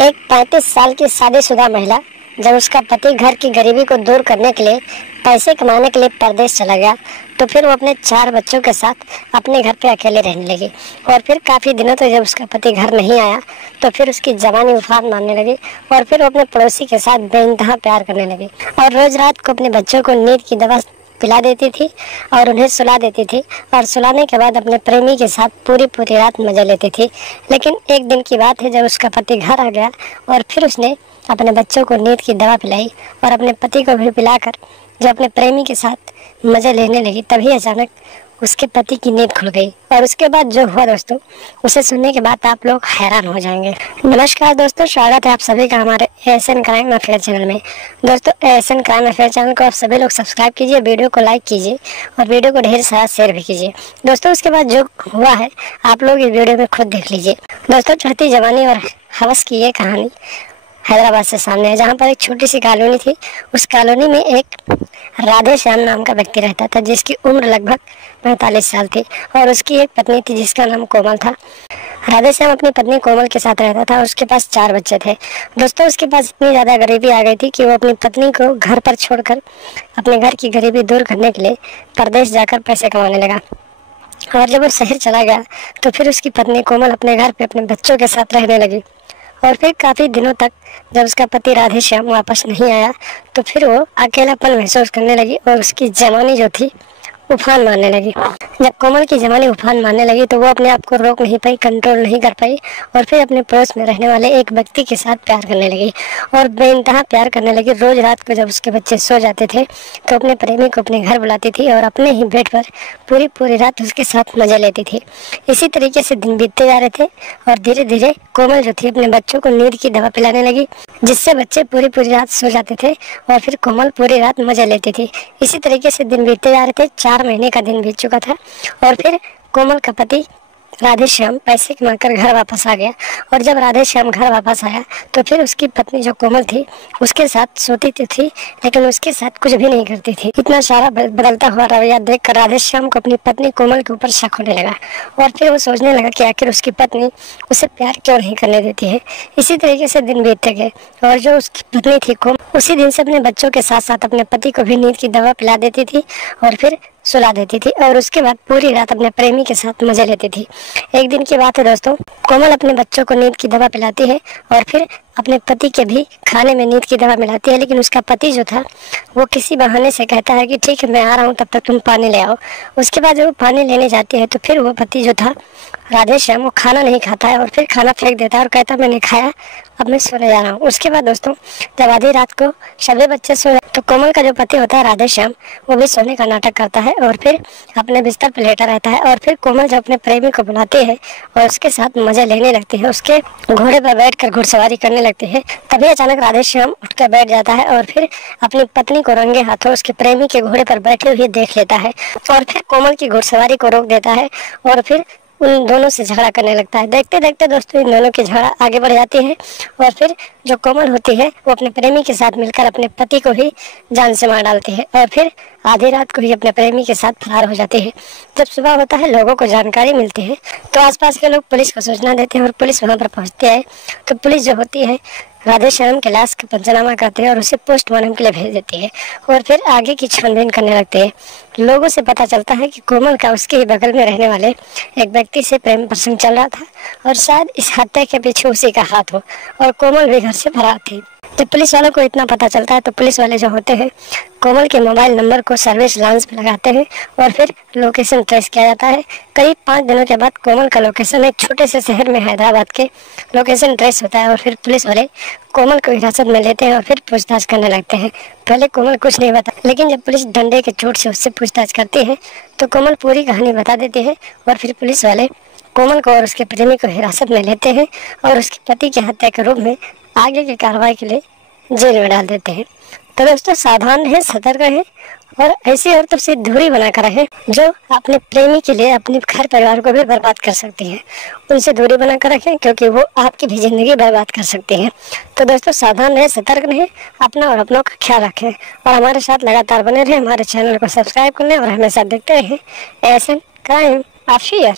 एक 35 साल की शादीशुदा महिला जब उसका पति घर की गरीबी को दूर करने के लिए पैसे कमाने के लिए परदेश चला गया तो फिर वो अपने 4 बच्चों के साथ अपने घर पे अकेले रहने लगी। और फिर काफ़ी दिनों तक जब उसका पति घर नहीं आया तो फिर उसकी जवानी उफान मारने लगी और फिर वो अपने पड़ोसी के साथ बेइंतहा प्यार करने लगी और रोज़ रात को अपने बच्चों को नींद की दवा पिला देती थी और उन्हें सुला देती थी और सुलाने के बाद अपने प्रेमी के साथ पूरी पूरी रात मजा लेती थी। लेकिन एक दिन की बात है जब उसका पति घर आ गया और फिर उसने अपने बच्चों को नींद की दवा पिलाई और अपने पति को भी पिलाकर जब अपने प्रेमी के साथ मज़े लेने लगी तभी अचानक उसके पति की नींद खुल गई। और उसके बाद जो हुआ दोस्तों, उसे सुनने के बाद आप लोग हैरान हो जाएंगे। नमस्कार दोस्तों, स्वागत है आप सभी का हमारे एएसएन क्राइम अफेयर चैनल में। दोस्तों, एएसएन क्राइम अफेयर चैनल को आप सभी लोग सब्सक्राइब कीजिए, वीडियो को लाइक कीजिए और वीडियो को ढेर सारा शेयर भी कीजिए। दोस्तों, उसके बाद जो हुआ है आप लोग इस वीडियो में खुद देख लीजिए। दोस्तों, चढ़ती जवानी और हवस की ये कहानी हैदराबाद से सामने है, जहाँ पर एक छोटी सी कॉलोनी थी। उस कॉलोनी में एक राधे श्याम नाम का व्यक्ति रहता था जिसकी उम्र लगभग 45 साल थी और उसकी एक पत्नी थी जिसका नाम कोमल था। राधे श्याम अपनी पत्नी कोमल के साथ रहता था और उसके पास 4 बच्चे थे। दोस्तों, उसके पास इतनी ज़्यादा गरीबी आ गई थी कि वो अपनी पत्नी को घर पर छोड़कर अपने घर की गरीबी दूर करने के लिए परदेश जाकर पैसे कमाने लगा। और जब वो शहर चला गया तो फिर उसकी पत्नी कोमल अपने घर पे अपने बच्चों के साथ रहने लगी। और फिर काफ़ी दिनों तक जब उसका पति राधे श्याम वापस नहीं आया तो फिर वो अकेलापन महसूस करने लगी और उसकी जवानी जो थी उफान मारने लगी। जब कोमल की जवानी उफान मारने लगी तो वो अपने आप को रोक नहीं पाई, कंट्रोल नहीं कर पाई और फिर अपने पड़ोस में रहने वाले एक व्यक्ति के साथ प्यार करने लगी और बेइंतहा प्यार करने लगी। रोज रात को जब उसके बच्चे सो जाते थे तो अपने प्रेमी को अपने घर बुलाती थी और अपने ही बेड पर पूरी पूरी रात उसके साथ मजा लेती थी। इसी तरीके से दिन बीतते जा रहे थे और धीरे धीरे कोमल जो थी अपने बच्चों को नींद की दवा पिलाने लगी जिससे बच्चे पूरी पूरी रात सो जाते थे और फिर कोमल पूरी रात मजा लेती थी। इसी तरीके से दिन बीतते जा रहे थे। 4 महीने का दिन बीत चुका था और फिर कोमल का पति राधे श्याम पैसे कमाकर घर वापस आ गया। और जब राधे श्याम घर वापस आया तो फिर उसकी पत्नी जो कोमल थी उसके साथ सोती थी लेकिन उसके साथ कुछ भी नहीं करती थी। इतना सारा बदलता हुआ रवैया देखकर राधे श्याम को अपनी पत्नी कोमल के ऊपर शक होने लगा और फिर वो सोचने लगा कि आखिर उसकी पत्नी उसे प्यार क्यों नहीं करने देती है। इसी तरीके से दिन बीतते गए और जो उसकी पत्नी थी कोमल उसी दिन से अपने बच्चों के साथ साथ अपने पति को भी नींद की दवा पिला देती थी और फिर सुला देती थी और उसके बाद पूरी रात अपने प्रेमी के साथ मजे लेती थी। एक दिन की बात है दोस्तों, कोमल अपने बच्चों को नींद की दवा पिलाती है और फिर अपने पति के भी खाने में नींद की दवा मिलाती है। लेकिन उसका पति जो था वो किसी बहाने से कहता है कि ठीक है मैं आ रहा हूँ, तब तक तुम पानी ले आओ। उसके बाद जब वो पानी लेने जाती है तो फिर वो पति जो था राधे श्याम वो खाना नहीं खाता है और फिर खाना फेंक देता है और कहता है मैंने खाया, अब मैं सोने जा रहा हूँ। उसके बाद दोस्तों जब आधी रात को सभी बच्चे सो जाते तो कोमल का जो पति होता है राधे श्याम वो भी सोने का नाटक करता है और फिर अपने बिस्तर पर लेटा रहता है। और फिर कोमल जब अपने प्रेमी को बुलाती है और उसके साथ मजे लेने लगती है, उसके घोड़े पर बैठकर घुड़सवारी करने लगती है, तभी अचानक राधे श्याम उठकर बैठ जाता है और फिर अपनी पत्नी को रंगे हाथों उसके प्रेमी के घोड़े पर बैठे हुए देख लेता है और फिर कोमल की घुड़सवारी को रोक देता है और फिर उन दोनों से झगड़ा करने लगता है। देखते देखते दोस्तों इन दोनों की झगड़ा आगे बढ़ जाती है और फिर जो कोमल होती है वो अपने प्रेमी के साथ मिलकर अपने पति को ही जान से मार डालती है और फिर आधी रात को ही अपने प्रेमी के साथ फरार हो जाती है। जब सुबह होता है लोगों को जानकारी मिलती है तो आसपास के लोग पुलिस को सूचना देते हैं और पुलिस वहां पर पहुंचती है तो पुलिस जो होती है राधे श्याम के लाश का पंचनामा करते हैं और उसे पोस्टमार्टम के लिए भेज देती है और फिर आगे की छानबीन करने लगते हैं। लोगों से पता चलता है कि कोमल का उसके ही बगल में रहने वाले एक व्यक्ति से प्रेम प्रसंग चल रहा था और शायद इस हत्या के पीछे उसी का हाथ हो और कोमल भी घर से फरार थी। जब पुलिस वालों को इतना पता चलता है तो पुलिस वाले जो होते हैं कोमल के मोबाइल नंबर को सर्विस लाउंज पे लगाते हैं और फिर लोकेशन ट्रेस किया जाता है। करीब 5 दिनों के बाद कोमल का लोकेशन एक छोटे से शहर में हैदराबाद के लोकेशन ट्रेस होता है और फिर पुलिस वाले कोमल को हिरासत में लेते हैं और फिर पूछताछ करने लगते हैं। पहले कोमल कुछ नहीं बता, लेकिन जब पुलिस डंडे के चोट से उससे पूछताछ करती है तो कोमल पूरी कहानी बता देती है और फिर पुलिस वाले कोमल को और उसके प्रेमी को हिरासत में लेते हैं और उसके पति की हत्या के रूप में आगे की कार्रवाई के लिए जेल में डाल देते हैं। तो दोस्तों सावधान रहें, सतर्क रहें और ऐसी औरतों से दूरी बनाकर रहें जो अपने प्रेमी के लिए अपने घर परिवार को भी बर्बाद कर सकती हैं। उनसे दूरी बनाकर रखें क्योंकि वो आपकी भी जिंदगी बर्बाद कर सकती हैं। तो दोस्तों सावधान रहें, सतर्क रहें, अपना और अपनों का ख्याल रखें और हमारे साथ लगातार बने रहें। हमारे चैनल को सब्सक्राइब कर लें और हमेशा देखते रहें एएसएन क्राइम अफेयर।